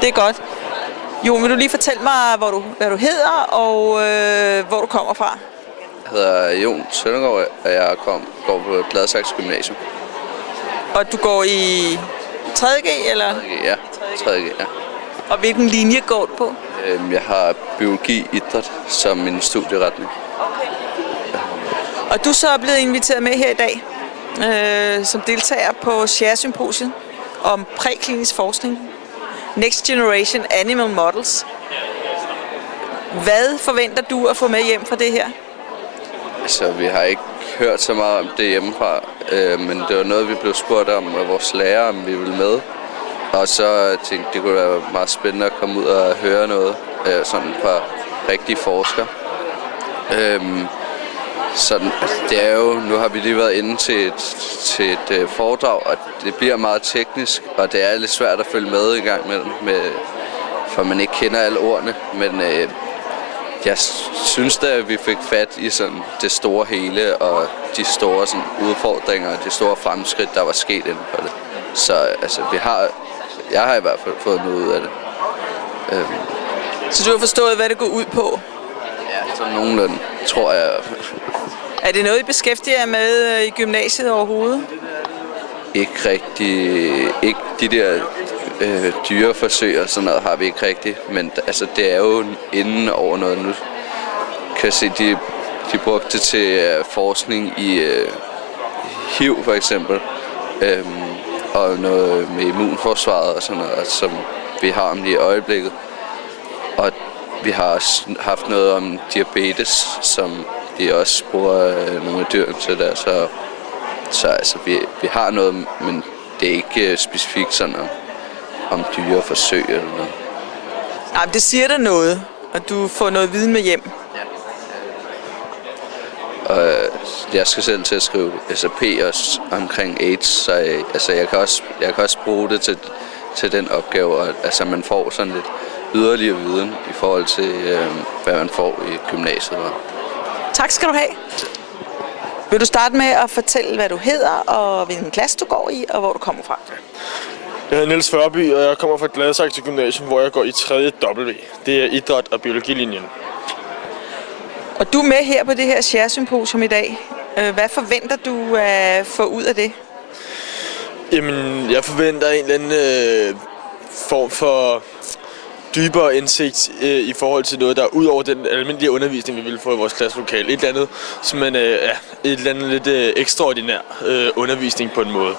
Det er godt. Jon, vil du lige fortælle mig, hvad du hedder og hvor du kommer fra? Jeg hedder Jon Søndergaard, og jeg går på Gladsaxe Gymnasium. Og du går i 3.G, eller? 3.G, ja. 3.G, ja. Og hvilken linje går du på? Jeg har biologi idræt som min studieretning. Okay. Og du er så blevet inviteret med her i dag som deltager på SHARE-symposiet om præklinisk forskning. Next Generation Animal Models. Hvad forventer du at få med hjem fra det her? Altså, vi har ikke hørt så meget om det hjemmefra, men det var noget, vi blev spurgt om af vores lærer, om vi ville med. Og så tænkte jeg, det kunne være meget spændende at komme ud og høre noget sådan fra rigtige forskere. Sådan, det er jo, nu har vi lige været inde til et foredrag, og det bliver meget teknisk, og det er lidt svært at følge med i gang med, for man ikke kender alle ordene. Men jeg synes da, at vi fik fat i sådan det store hele, og de store sådan, udfordringer, de store fremskridt, der var sket inden for det. Så altså, jeg har i hvert fald fået noget ud af det. Så du har forstået, hvad det går ud på? Ja, sådan nogenlunde, tror jeg. Er det noget, I beskæftiger jer med i gymnasiet overhovedet? Ikke rigtig. Ikke de der dyreforsøg og sådan noget har vi ikke rigtigt. Men altså, det er jo inden over noget nu. Kan jeg se, de brugte det til forskning i HIV for eksempel. Og noget med immunforsvaret og sådan noget, som vi har om det i øjeblikket. Og vi har også haft noget om diabetes, som de også bruger nogle af dyrene til der. Så altså, vi har noget, men det er ikke specifikt sådan om dyreforsøg eller noget. Nej, men det siger dig noget, og du får noget viden med hjem. Og jeg skal selv til at skrive SAP også omkring AIDS, så jeg kan også bruge det til den opgave, og altså man får sådan lidt yderligere viden i forhold til, hvad man får i gymnasiet. Tak skal du have. Vil du starte med at fortælle, hvad du hedder, og hvilken klasse du går i, og hvor du kommer fra? Jeg hedder Niels Førby, og jeg kommer fra Gladsaxe Gymnasium, hvor jeg går i 3.W. Det er idræt- og biologilinjen. Og du er med her på det her SHARE-symposium i dag. Hvad forventer du at få ud af det? Jamen, jeg forventer en eller anden form for dybere indsigt i forhold til noget, der er ud over den almindelige undervisning, vi ville få i vores klasselokale. Et eller andet, som et eller andet lidt ekstraordinær undervisning på en måde.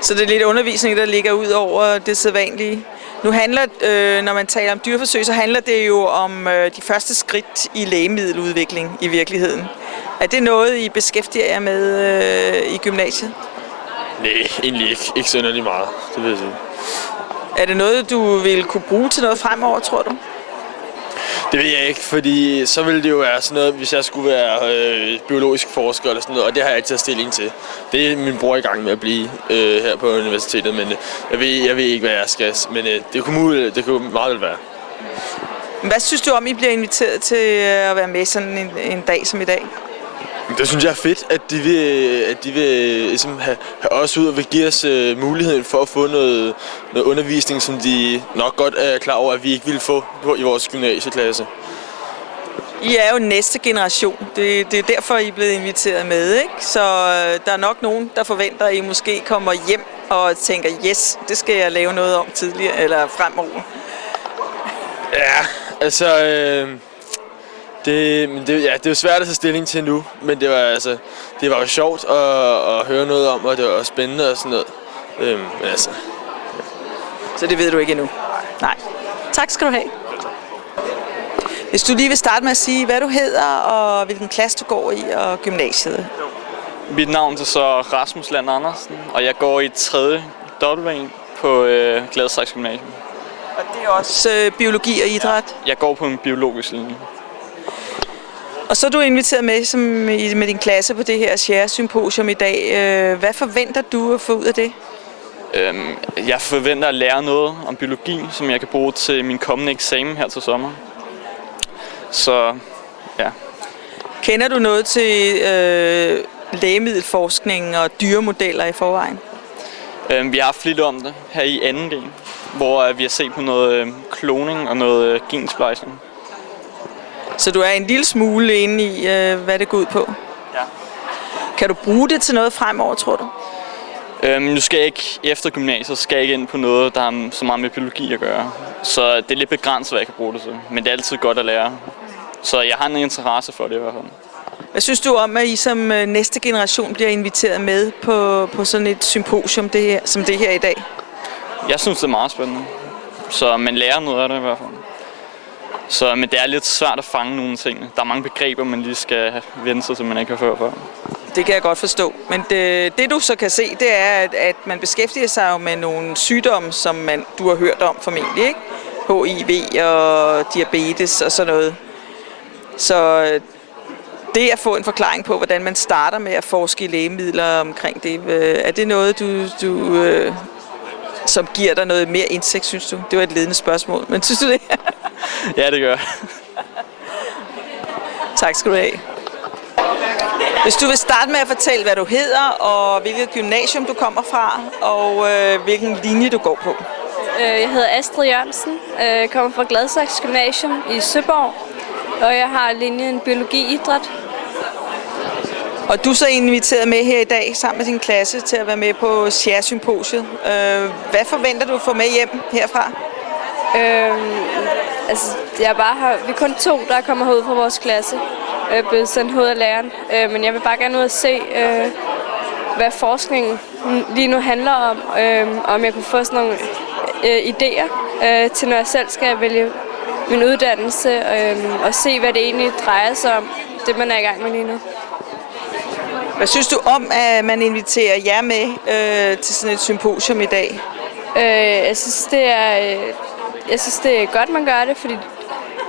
Så det er lidt undervisning, der ligger ud over det sædvanlige. Nu handler, når man taler om dyreforsøg, så handler det jo om de første skridt i lægemiddeludvikling i virkeligheden. Er det noget, I beskæftiger jer med i gymnasiet? Nej, egentlig ikke. Ikke synderligt meget, det vil jeg sige. Er det noget, du vil kunne bruge til noget fremover, tror du? Det ved jeg ikke, fordi så ville det jo være sådan noget, hvis jeg skulle være biologisk forsker eller sådan noget, og det har jeg ikke taget stilling til. Det er min bror i gang med at blive her på universitetet, men jeg ved ikke, hvad jeg skal, men det kunne meget vel være. Hvad synes du om, I bliver inviteret til at være med sådan en dag som i dag? Det synes jeg er fedt, at de vil ligesom have os ud og vil give os muligheden for at få noget undervisning, som de nok godt er klar over, at vi ikke ville få i vores gymnasieklasse. I er jo næste generation. Det er derfor, I er blevet inviteret med, ikke? Så der er nok nogen, der forventer, at I måske kommer hjem og tænker, yes, det skal jeg lave noget om tidligere eller fremover. Ja, altså... Det er jo svært at tage stilling til nu, men det var jo sjovt at høre noget om, og det var spændende og sådan noget. Men altså, ja. Så det ved du ikke endnu? Nej. Tak skal du have. Hvis du lige vil starte med at sige, hvad du hedder, og hvilken klasse du går i, og gymnasiet. Mit navn er så Rasmus Land Andersen, og jeg går i 3.W på Gladsaxe Gymnasium. Og det er også biologi og idræt? Jeg går på en biologisk linje. Og så er du inviteret med din klasse på det her SHARE-symposium i dag. Hvad forventer du at få ud af det? Jeg forventer at lære noget om biologi, som jeg kan bruge til min kommende eksamen her til sommer. Så ja. Kender du noget til lægemiddelforskning og dyremodeller i forvejen? Vi har haft lidt om det her i 2. G, hvor vi har set på noget kloning og noget gensplejsning. Så du er en lille smule inde i, hvad det går ud på? Ja. Kan du bruge det til noget fremover, tror du? Nu skal jeg ikke, efter gymnasiet, skal jeg ikke ind på noget, der har så meget med biologi at gøre. Så det er lidt begrænset, hvad jeg kan bruge det til. Men det er altid godt at lære. Så jeg har en interesse for det i hvert fald. Hvad synes du om, at I som næste generation bliver inviteret med på sådan et symposium som det her i dag? Jeg synes, det er meget spændende. Så man lærer noget af det i hvert fald. Men det er lidt svært at fange nogle ting. Der er mange begreber, man lige skal vende sig, som man ikke har hørt før. Det kan jeg godt forstå. Men det du så kan se, det er, at man beskæftiger sig jo med nogle sygdomme, som du har hørt om formentlig, ikke? HIV og diabetes og sådan noget. Så det at få en forklaring på, hvordan man starter med at forske i lægemidler omkring det, er det noget, du som giver dig noget mere indsigt, synes du? Det var et ledende spørgsmål, men synes du det? Ja, det gør jeg. Tak skal du have. Hvis du vil starte med at fortælle, hvad du hedder, og hvilket gymnasium du kommer fra, og hvilken linje du går på. Jeg hedder Astrid Jørgensen, kommer fra Gladsaxe Gymnasium i Søborg, og jeg har linjen biologi-idræt. Og du er så inviteret med her i dag sammen med din klasse til at være med på SHARE-symposiet. Hvad forventer du at få med hjem herfra? Vi er kun 2, der kommer herud fra vores klasse. Jeg er blevet sendt ud af læreren, men jeg vil bare gerne ud og se, hvad forskningen lige nu handler om. Om jeg kunne få sådan nogle idéer til, når jeg selv skal vælge min uddannelse, og se, hvad det egentlig drejer sig om, det man er i gang med lige nu. Hvad synes du om, at man inviterer jer med til sådan et symposium i dag? Jeg synes, det er godt, man gør det, fordi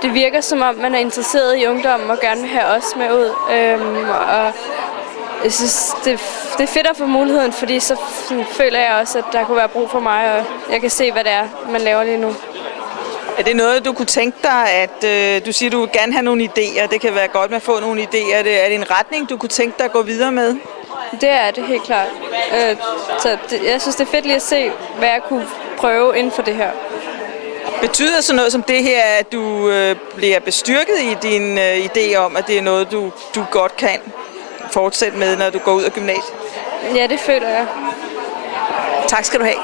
det virker som om, man er interesseret i ungdommen og gerne vil have os med ud. Og jeg synes, det er fedt at få muligheden, fordi så føler jeg også, at der kunne være brug for mig, og jeg kan se, hvad det er, man laver lige nu. Er det noget, du kunne tænke dig, at du siger, du vil gerne have nogle idéer? Det kan være godt med at få nogle idéer. Er det en retning, du kunne tænke dig at gå videre med? Det er det helt klart. Jeg synes, det er fedt lige at se, hvad jeg kunne prøve inden for det her. Betyder så noget som det her, at du bliver bestyrket i din idé om, at det er noget, du godt kan fortsætte med, når du går ud af gymnasiet? Ja, det føler jeg. Tak skal du have.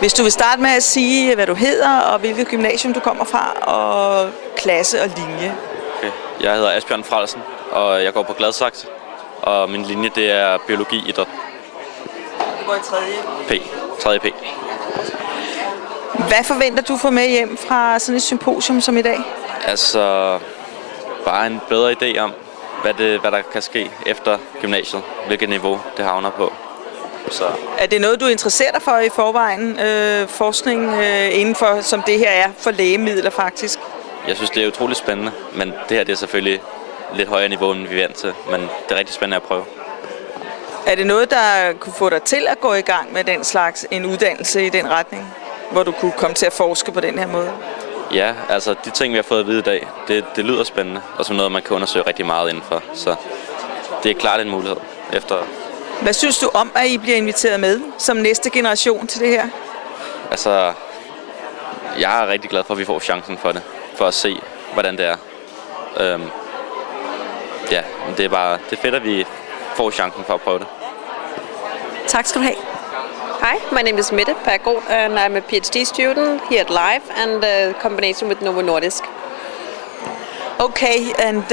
Hvis du vil starte med at sige, hvad du hedder, og hvilket gymnasium du kommer fra, og klasse og linje. Okay. Jeg hedder Asbjørn Frelsen, og jeg går på Gladsaxe, og min linje det er biologi-idræt. Du går i 3. P. Hvad forventer du får med hjem fra sådan et symposium som i dag? Altså, bare en bedre idé om, hvad der kan ske efter gymnasiet, hvilket niveau det havner på. Så. Er det noget, du interesserer dig for i forvejen? Forskning indenfor, som det her er, for lægemidler faktisk? Jeg synes, det er utroligt spændende, men det her det er selvfølgelig lidt højere niveau, end vi er vant til, men det er rigtig spændende at prøve. Er det noget, der kunne få dig til at gå i gang med den slags en uddannelse i den retning, hvor du kunne komme til at forske på den her måde? Ja, altså de ting, vi har fået at vide i dag, det lyder spændende, og som noget, man kan undersøge rigtig meget indenfor, så det er klart en mulighed efter. Hvad synes du om, at I bliver inviteret med som næste generation til det her? Altså, jeg er rigtig glad for, at vi får chancen for det, for at se, hvordan det er. Ja, det er fedt, at vi får chancen for at prøve det. Tak skal du have. Hi, my name is Mette Pergaard and I'm a PhD student here at LIFE and a combination with Novo Nordisk. Okay, and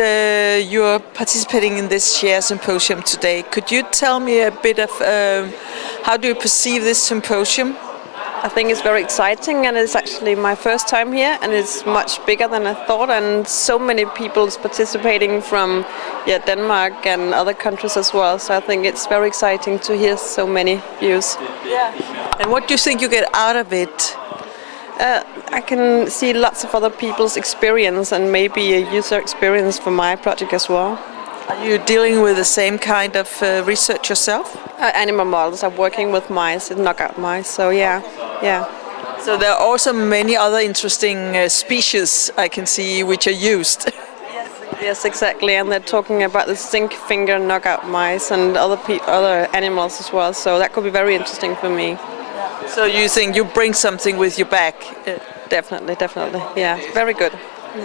you're participating in this SHARE symposium today. Could you tell me a bit of how do you perceive this symposium? I think it's very exciting and it's actually my first time here and it's much bigger than I thought and so many people participating from Denmark and other countries as well. So I think it's very exciting to hear so many views. Yeah. And what do you think you get out of it? I can see lots of other people's experience and maybe a user experience for my project as well. Are you dealing with the same kind of research yourself? Animal models. I'm working with mice, knockout mice, so yeah. So there are also many other interesting species I can see which are used. Yes, exactly. And they're talking about the zinc finger knockout mice and other animals as well. So that could be very interesting for me. So you think you bring something with you back? Definitely, definitely. Yeah, very good.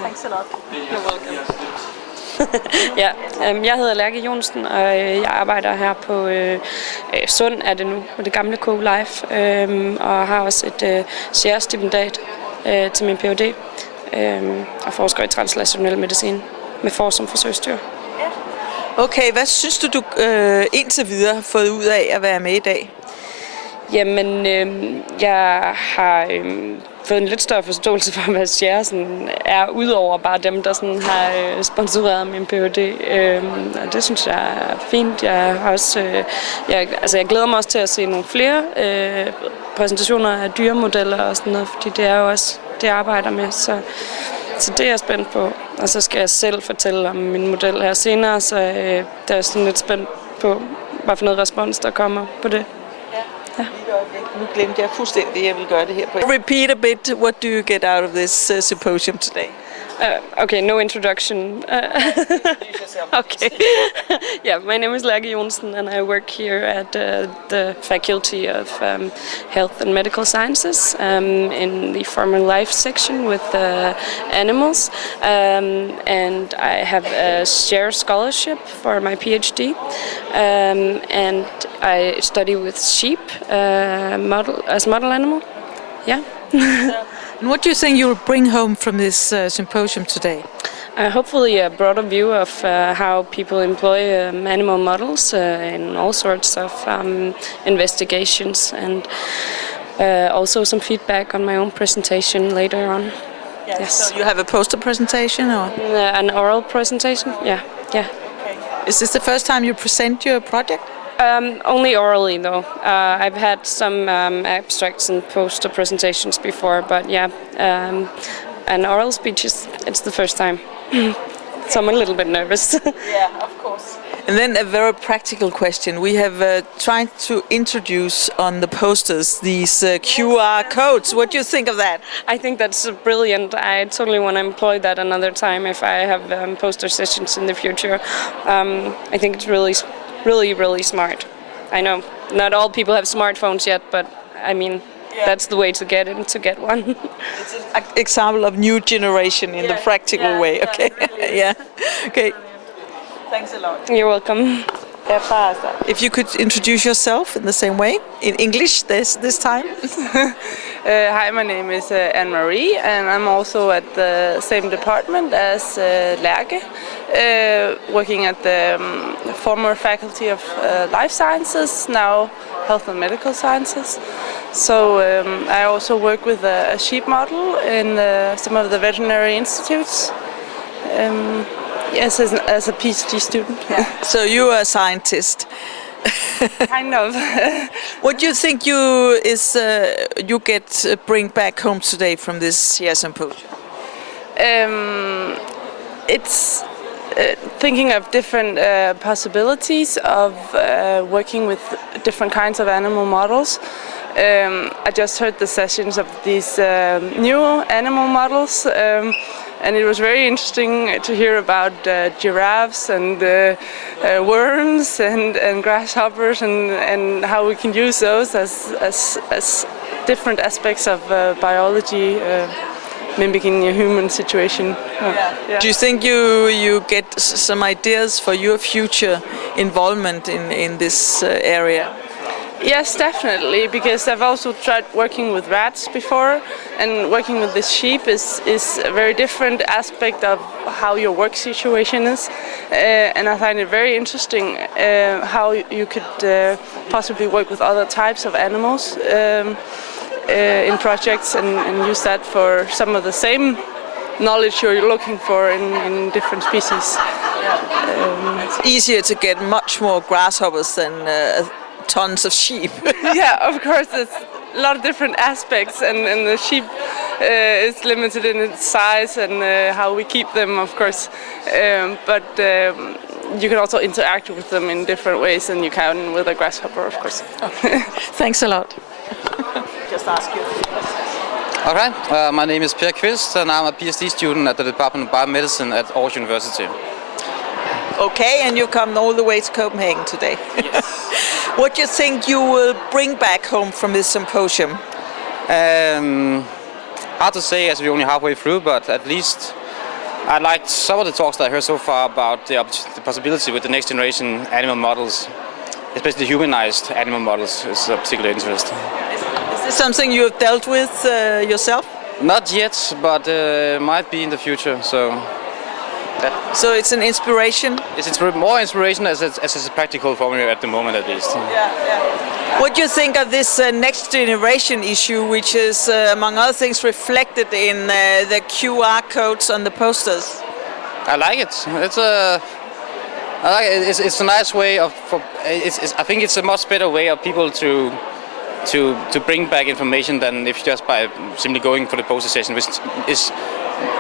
Thanks a lot. You're welcome. Ja, jeg hedder Lærke Jonsen, og jeg arbejder her på Sund, er det nu, på det gamle Coop Life, og har også et share-stipendiat til min Ph.D. Og forsker i translationel medicin med får som forsøgsdyr. Okay, hvad synes du indtil videre har fået ud af at være med i dag? Jamen, jeg har fået en lidt større forståelse for, hvad share sådan er, udover bare dem, der sådan har sponsoreret min Ph.D. Og det synes jeg er fint. Jeg har også, jeg glæder mig også til at se nogle flere præsentationer af dyremodeller og sådan noget, fordi det er jo også det, jeg arbejder med. Så det er jeg spændt på. Og så skal jeg selv fortælle om min model her senere, så der er jeg sådan lidt spændt på, hvad for noget respons, der kommer på det. Ja. Nu glemte jeg fuldstændig, at jeg vil gøre det her på. Repeat a bit, what do you get out of this symposium today? Okay, no introduction. Okay. Yeah, my name is Lærke Jonsen and I work here at the Faculty of Health and Medical Sciences in the Former Life section with animals. And I have a share scholarship for my PhD. And I study with sheep as model animal. Yeah. And what do you think you'll bring home from this symposium today? Hopefully a broader view of how people employ animal models in all sorts of investigations, and also some feedback on my own presentation later on. Yes. So you have a poster presentation or? An oral presentation, yeah. Okay. Is this the first time you present your project? Only orally, though. I've had some abstracts and poster presentations before, but yeah, an oral speech it's the first time. So I'm a little bit nervous. Yeah, of course. And then a very practical question. We have tried to introduce on the posters these QR codes. What do you think of that? I think that's brilliant. I totally want to employ that another time if I have poster sessions in the future. I think it's really smart. I know not all people have smartphones yet, but I mean, that's the way to get in, to get one. It's an example of new generation in the practical way. Okay. Yeah. Okay. Thanks a lot. You're welcome. If you could introduce yourself in the same way, in English this time. Hi, my name is Anne-Marie, and I'm also at the same department as Lærke, working at the former Faculty of Life Sciences, now Health and Medical Sciences. So I also work with a sheep model in some of the veterinary institutes. Yes, as a PhD student. Yeah. So you are a scientist. Kind of. What do you think you bring back home today from this share symposium? It's thinking of different possibilities of working with different kinds of animal models. I just heard the sessions of these new animal models. And it was very interesting to hear about giraffes and worms and grasshoppers and how we can use those as different aspects of biology mimicking a human situation. Yeah. Do you think you get some ideas for your future involvement in this area? Yes, definitely, because I've also tried working with rats before, and working with this sheep is a very different aspect of how your work situation is, and I find it very interesting how you could possibly work with other types of animals in projects and use that for some of the same knowledge you're looking for in different species. It's easier to get much more grasshoppers than tons of sheep. Yeah, of course, it's a lot of different aspects, and the sheep is limited in its size and how we keep them, of course. But you can also interact with them in different ways than you can with a grasshopper, of course. Thanks a lot. Just ask you. Okay, my name is Per Kvist and I'm a PhD student at the Department of Biomedicine at Aarhus University. Okay, and you've come all the way to Copenhagen today. Yes. What do you think you will bring back home from this symposium? Hard to say as we're only halfway through, but at least I liked some of the talks that I heard so far about the possibility with the next generation animal models, especially humanized animal models, is of particular interest. Is this something you have dealt with yourself? Not yet, but might be in the future. So it's an inspiration? It's more inspiration as it's practical for me at the moment, at least. What do you think of this next generation issue, which is, among other things, reflected in the QR codes on the posters? I like it. It's a nice way of. I think it's a much better way of people to bring back information than if just by simply going for the poster session, which is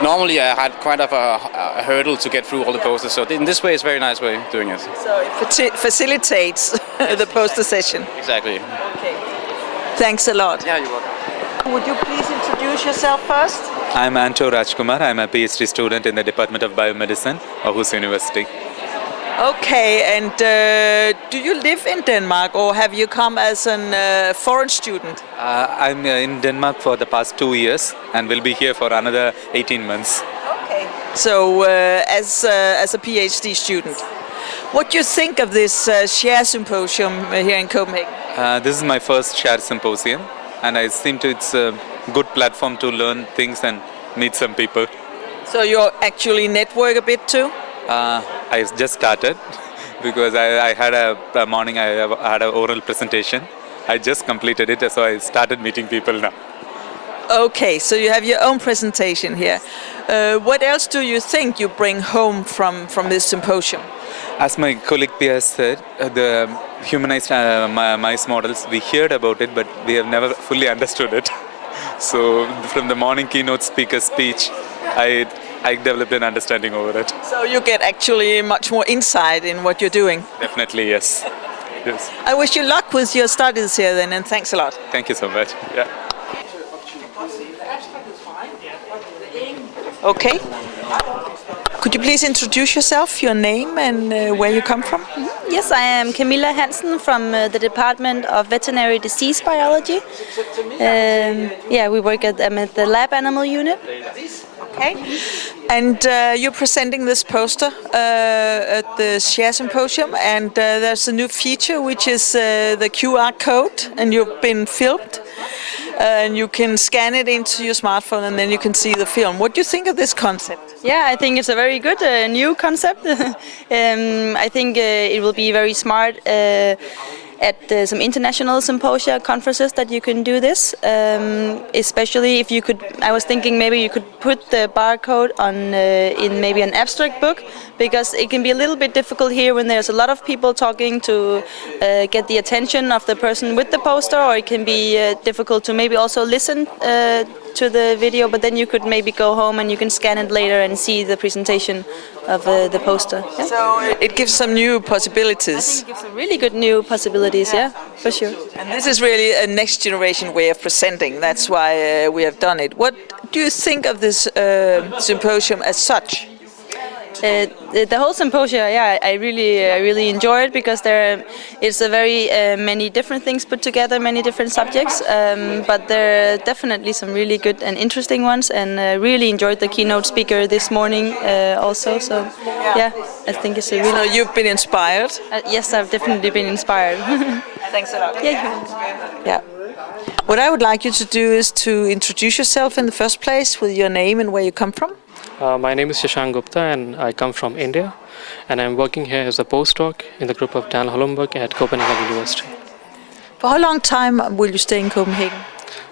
normally I had quite of a hurdle to get through all the posters. So in this way, it's a very nice way of doing it. So it facilitates the poster session. Exactly. Okay. Thanks a lot. Yeah, you're welcome. Would you please introduce yourself first? I'm Anto Rajkumar. I'm a PhD student in the Department of Biomedicine, Aarhus University. Okay, and do you live in Denmark or have you come as a foreign student? I'm in Denmark for the past 2 years and will be here for another 18 months. Okay. So as a PhD student, what do you think of this SHARE symposium here in Copenhagen? This is my first SHARE symposium and I think it's a good platform to learn things and meet some people. So you actually network a bit too? I just started because I had a morning I had an oral presentation. I just completed it, so I started meeting people now. Okay, so you have your own presentation here. What else do you think you bring home from this symposium? As my colleague Pia said, the humanized mice models, we heard about it, but we have never fully understood it. So from the morning keynote speaker's speech, I developed an understanding over it. So you get actually much more insight in what you're doing? Definitely, yes. Yes. I wish you luck with your studies here then, and thanks a lot. Thank you so much. Yeah. Okay. Could you please introduce yourself, your name and where you come from? Yes, I am Camilla Hansen from the Department of Veterinary Disease Biology. We work at the lab animal unit. Okay. And you're presenting this poster at the SHARE Symposium, and there's a new feature which is the QR code, and you've been filmed. And you can scan it into your smartphone and then you can see the film. What do you think of this concept? Yeah, I think it's a very good new concept. I think it will be very smart at some international symposia conferences that you can do this, especially if you could. I was thinking maybe you could put the barcode on in maybe an abstract book, because it can be a little bit difficult here when there's a lot of people talking to get the attention of the person with the poster, or it can be difficult to maybe also listen to the video, but then you could maybe go home and you can scan it later and see the presentation of the poster. Yeah? So it gives some new possibilities. I think it gives some really good new possibilities, yeah, for sure. And this is really a next generation way of presenting. That's why we have done it. What do you think of this symposium as such? The whole symposia, yeah, I really enjoy it, because it's a very many different things put together, many different subjects, but there are definitely some really good and interesting ones, and really enjoyed the keynote speaker this morning also. So yeah, I think it's a really. So you've been inspired? Yes, I've definitely been inspired. Thanks a lot. Yeah. What I would like you to do is to introduce yourself in the first place with your name and where you come from. My name is Shashank Gupta and I come from India, and I'm working here as a postdoc in the group of Dan Holmberg at Copenhagen University. For how long time will you stay in Copenhagen?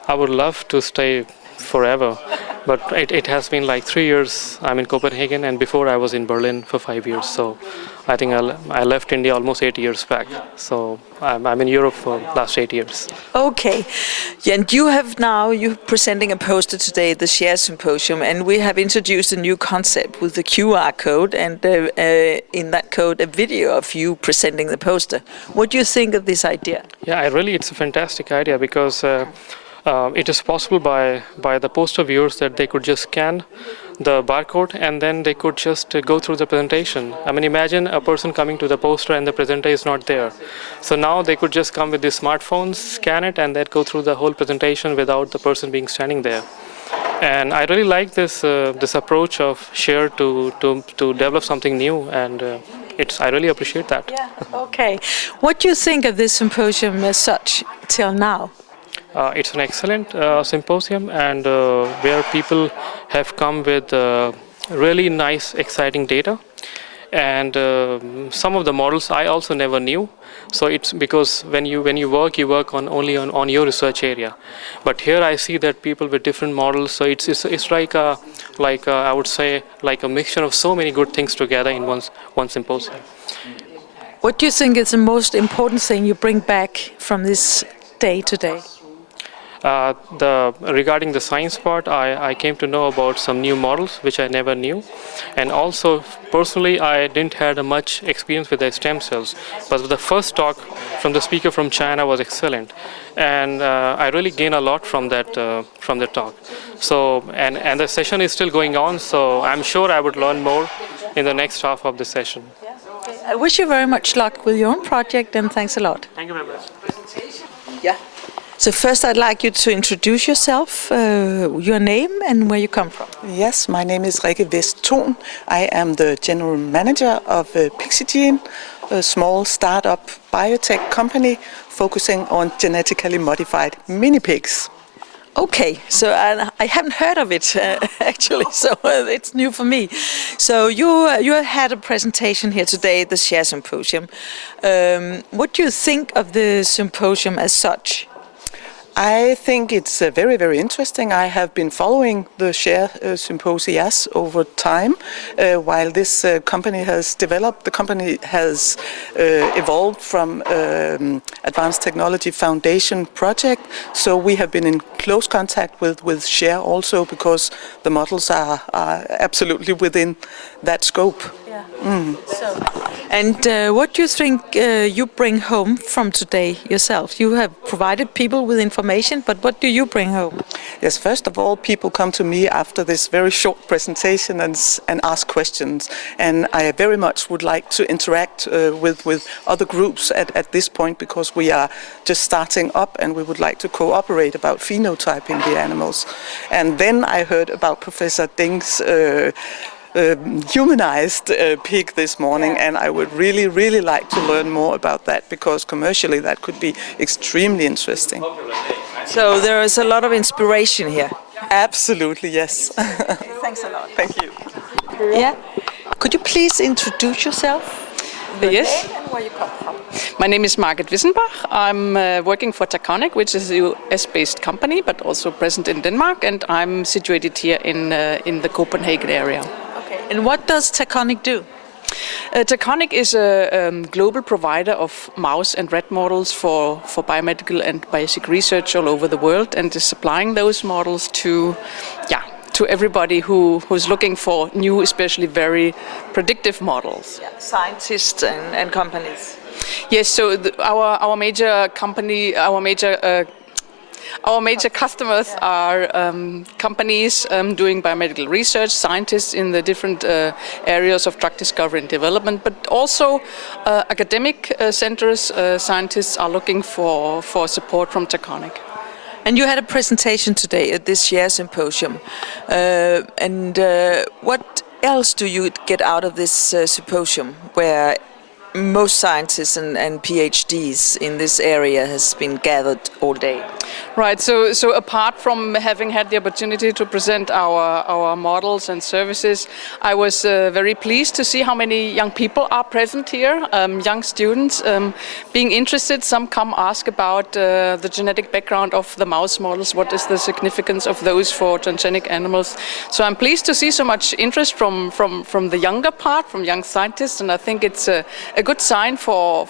I would love to stay forever, but it has been like 3 years I'm in Copenhagen, and before I was in Berlin for 5 years, so I think I left India almost 8 years back, so I'm in Europe for the last 8 years. Okay, and you're presenting a poster today at the SHARE Symposium, and we have introduced a new concept with the QR code, and in that code a video of you presenting the poster. What do you think of this idea? Yeah, it's a fantastic idea, because it is possible by the poster viewers that they could just scan the barcode, and then they could just go through the presentation. I mean, imagine a person coming to the poster and the presenter is not there. So now they could just come with their smartphones, scan it, and then go through the whole presentation without the person being standing there. And I really like this this approach of Share to develop something new, and I really appreciate that. Yeah. Okay. What do you think of this symposium as such till now? It's an excellent symposium, and where people have come with really nice, exciting data. And some of the models I also never knew. So it's because when you work only on your research area. But here I see that people with different models. So it's like I would say like a mixture of so many good things together in one symposium. What do you think is the most important thing you bring back from this day today? Regarding the science part, I came to know about some new models which I never knew, and also personally I didn't had much experience with the stem cells, but the first talk from the speaker from China was excellent, and I really gained a lot from that talk. So and the session is still going on, so I'm sure I would learn more in the next half of the session. Yeah. Okay. I wish you very much luck with your own project, and thanks a lot. Thank you very much. Yeah. So first I'd like you to introduce yourself, your name and where you come from. Yes, my name is Rikke Vest-Thun. I am the general manager of Pixigene, a small startup biotech company focusing on genetically modified mini pigs. Okay, so I haven't heard of it actually, so it's new for me. So you had a presentation here today at the Share Symposium. What do you think of the symposium as such? I think it's very, very interesting. I have been following the Share Symposias over time while this company has developed. The company has evolved from Advanced Technology Foundation project, so we have been in close contact with Share also because the models are absolutely within that scope. Yeah. And what do you think you bring home from today yourself? You have provided people with information, but what do you bring home? Yes, first of all, people come to me after this very short presentation and ask questions. And I very much would like to interact with other groups at this point because we are just starting up and we would like to cooperate about phenotyping the animals. And then I heard about Professor Ding's humanized pig this morning, and I would really like to learn more about that because commercially that could be extremely interesting. So there is a lot of inspiration here. Absolutely, yes. Thanks a lot. Thank you. Yeah. Could you please introduce yourself? Yes. Name and where you come from. My name is Margit Wissenbach. I'm working for Taconic, which is a US-based company, but also present in Denmark, and I'm situated here in the Copenhagen area. And what does Taconic do? Taconic is a global provider of mouse and rat models for biomedical and basic research all over the world, and is supplying those models to everybody who's looking for new, especially very predictive models. Yeah, scientists and companies. Yes, so our major company, our major customers are companies doing biomedical research, scientists in the different areas of drug discovery and development, but also academic centers. Scientists are looking for support from Taconic. And you had a presentation today at this Share Symposium. What else do you get out of this symposium where most scientists and PhDs in this area has been gathered all day? Right, so apart from having had the opportunity to present our models and services, I was very pleased to see how many young people are present here, young students being interested. Some come ask about the genetic background of the mouse models, what is the significance of those for transgenic animals. So I'm pleased to see so much interest from the younger part, from young scientists, and I think it's a good sign for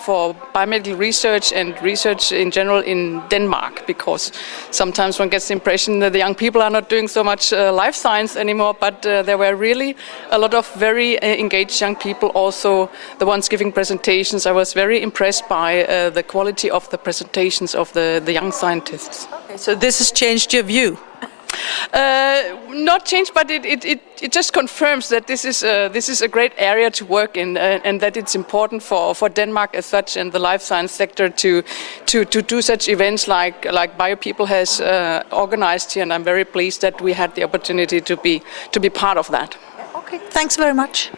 biomedical research and research in general in Denmark, because sometimes one gets the impression that the young people are not doing so much life science anymore, but there were really a lot of very engaged young people, also the ones giving presentations. I was very impressed by the quality of the presentations of the young scientists. Okay, so this has changed your view? Not changed, but it just confirms that this is a great area to work in, and that it's important for Denmark as such and the life science sector to do such events like BioPeople has organized here, and I'm very pleased that we had the opportunity to be part of that. Okay, thanks very much.